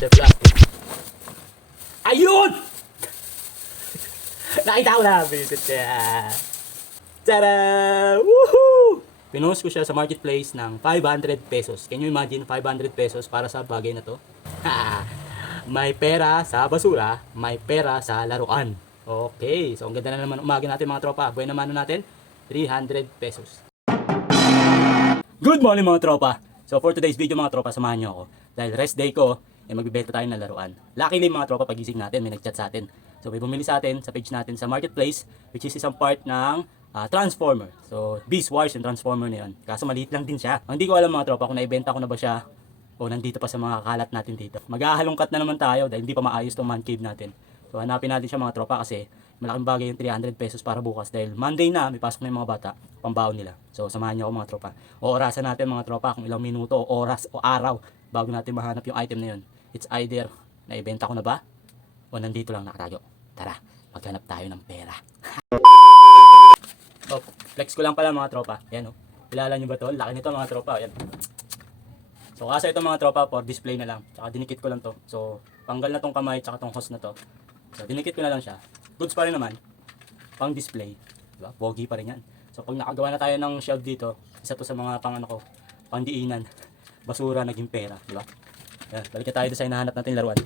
Another plastic. Ayun! Nakita ko na. Visit siya. Tada! Woohoo! Pinost ko siya sa marketplace ng 500 pesos. Can you imagine 500 pesos para sa bagay na to? May pera sa basura, may pera sa laruan. Okay, so ang ganda na naman umaga natin mga tropa. Buhay naman natin, 300 pesos. Good morning mga tropa. So for today's video mga tropa, samahan nyo ako. Dahil rest day ko, magbibenta tayo ng laruan. Luckily mga tropa, pagising natin, may nagchat sa atin. So may bumili sa atin sa page natin sa marketplace, which is isang part ng Transformer. So Beast Wars yung Transformer na yun. Kaso maliit lang din siya. Ang hindi ko alam mga tropa kung naibenta ko na ba siya o nandito pa sa mga kalat natin dito. Maghahalongkat na naman tayo dahil hindi pa maayos tong man cave natin. So hanapin natin siya mga tropa kasi malaking bagay yung 300 pesos para bukas dahil Monday na, may pasok na yung mga bata, pambaon nila. So samahan niyo ako mga tropa. Orasan natin mga tropa kung ilang minuto o oras o araw bago natin mahanap yung item na yun. It's either naibenta ko na ba o nandito lang nakatago. Tara, maghanap tayo ng pera. Oh, flex ko lang pala mga tropa. Yan oh. Kilala niyo ba to? Laki nito mga tropa. Yan. So kasi ito mga tropa for display na lang. Tsaka dinikit ko lang to. So tanggal na tong kamay tsaka tong hose na to. So dinikit ko na lang siya. Goods pa rin naman. Pang display. Diba? Pogi pa rin yan. So pag nakagawa na tayo ng shelf dito, isa to sa mga pang ano ko, pang diinan. Basura naging pera. Diba? Yan. Balik tayo sa hinahanap natin laruan.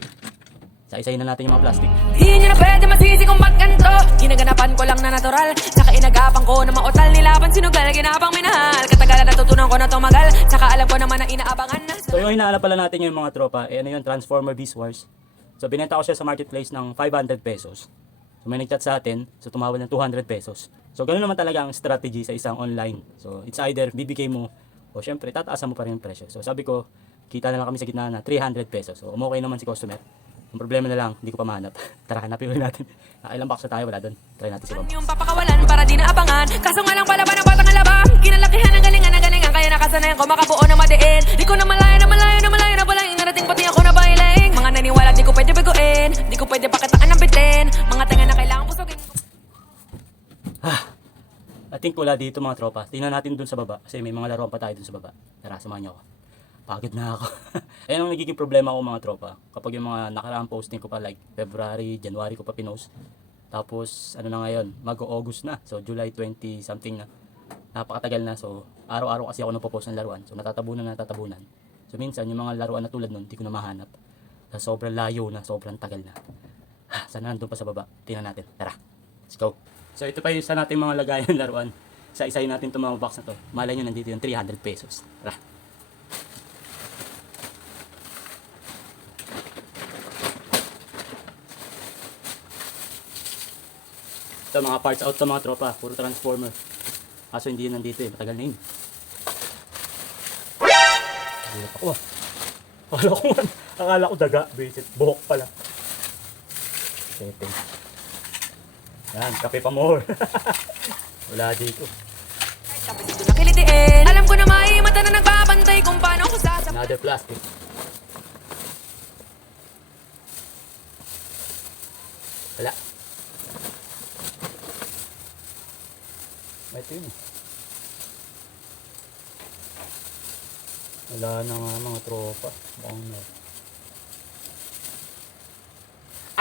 Isa-isahin na natin yung mga plastic. Di nyo na pwede masisi kung ba't ganito. Ginaganapan ko lang na natural. Tsaka inagapan ko na mautal. Nilaban sinugal, ginapang minahal. Katagalan natutunan ko na tumagal. Tsaka alam ko naman na inaabangan na. So yung hinahanap pala natin yung mga tropa, ano yung Transformer Beast Wars. So binenta ko siya sa marketplace ng 500 pesos. So may nagchat sa atin, so tumawad ng 200 pesos. So ganoon naman talaga ang strategy sa isang online. So it's either bibigay mo o syempre tataasan mo pa rin yung presyo. So sabi ko, kita na lang kami sa gitna na 300 pesos. So umokay naman si customer. Ang problema na lang, hindi ko pa mahanap. Tara, hanapin ulit natin. Ilang box na tayo, wala doon. Try natin si Bob. Yung papakawalan para di naabangan. Kaso nga lang pala ba ng batang alabang. Kinalakihan ng galingan. Kaya nakasanayan ko makabuo na madiin. Di ko na malayo na pala yung narating pati ako na bailing. Mga naniwala di ko pwede baguin. Di ko pwede pakitaan ng bitin. Mga tanga na kailangan pusugin. I think wala dito mga tropa. Tingnan natin dun sa baba. Kasi may mga laruan pa tayo dun sa baba. Tara, samahan nyo ako. Pagod na ako. Ayan ang nagiging problema ko mga tropa. Kapag yung mga nakaraang posting ko pa like February, January ko pa pinost. Tapos ano na ngayon, mag-August na. So July 20 something na. Napakatagal na. So araw-araw kasi ako nagpo-post ng laruan. So natatabunan. So minsan yung mga laruan na tulad nun, hindi ko na mahanap. So, sobrang layo na, sobrang tagal na. Sana nandun pa sa baba. Tingnan natin. Tara. Let's go. So ito pa yung sa natin mga lagayan ng laruan. Isa-isahin natin itong mga box na to. Malay nyo nandito yung 300 pesos. Tara. Ito mga parts out to mga tropa, puro Transformer. Kaso hindi yun nandito eh, matagal na yun. Akala ko daga, bisit, buhok pala. Setting. Yan, kape pa more. Wala dito. Alam ko na may mata na nagbabantay kung paano ko sasap. Another plastic. Wala. Ito yun. Wala na nga mga tropa.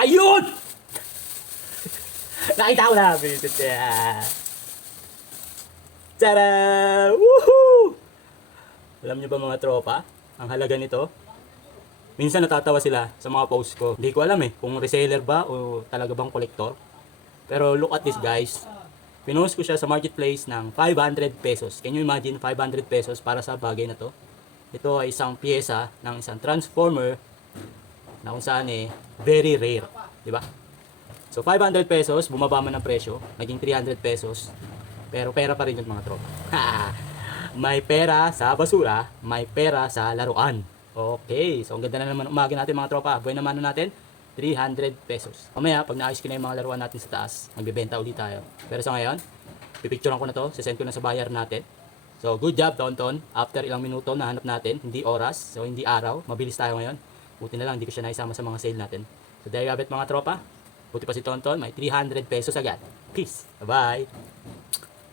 Ayun! Nakita ko na. Visit siya. Tada! Woohoo! Alam nyo ba mga tropa? Ang halaga nito? Minsan natatawa sila sa mga post ko. Hindi ko alam eh kung reseller ba o talaga bang collector. Pero look at this guys. Pinost ko siya sa marketplace ng 500 pesos. Can you imagine 500 pesos para sa bagay na to? Ito ay isang pyesa ng isang Transformer na kung saan eh very rare, di ba? So 500 pesos, bumaba man ang presyo, naging 300 pesos. Pero pera pa rin yung mga tropa. May pera sa basura, may pera sa laruan. Okay, so ang ganda na naman umaga natin mga tropa. Buhay naman natin, 300 pesos. Mamaya, pag naayos ko na yung mga laruan natin sa taas, magbebenta ulit tayo. Pero sa ngayon, pipicturean ko na to, sisend ko na sa buyer natin. So, good job, Tonton. After ilang minuto, nahanap natin, hindi oras, so hindi araw. Mabilis tayo ngayon. Buti na lang, hindi ko siya naisama sa mga sale natin. So, there you have it mga tropa. Buti pa si Tonton, may 300 pesos agad. Peace. Bye-bye.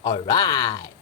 Alright.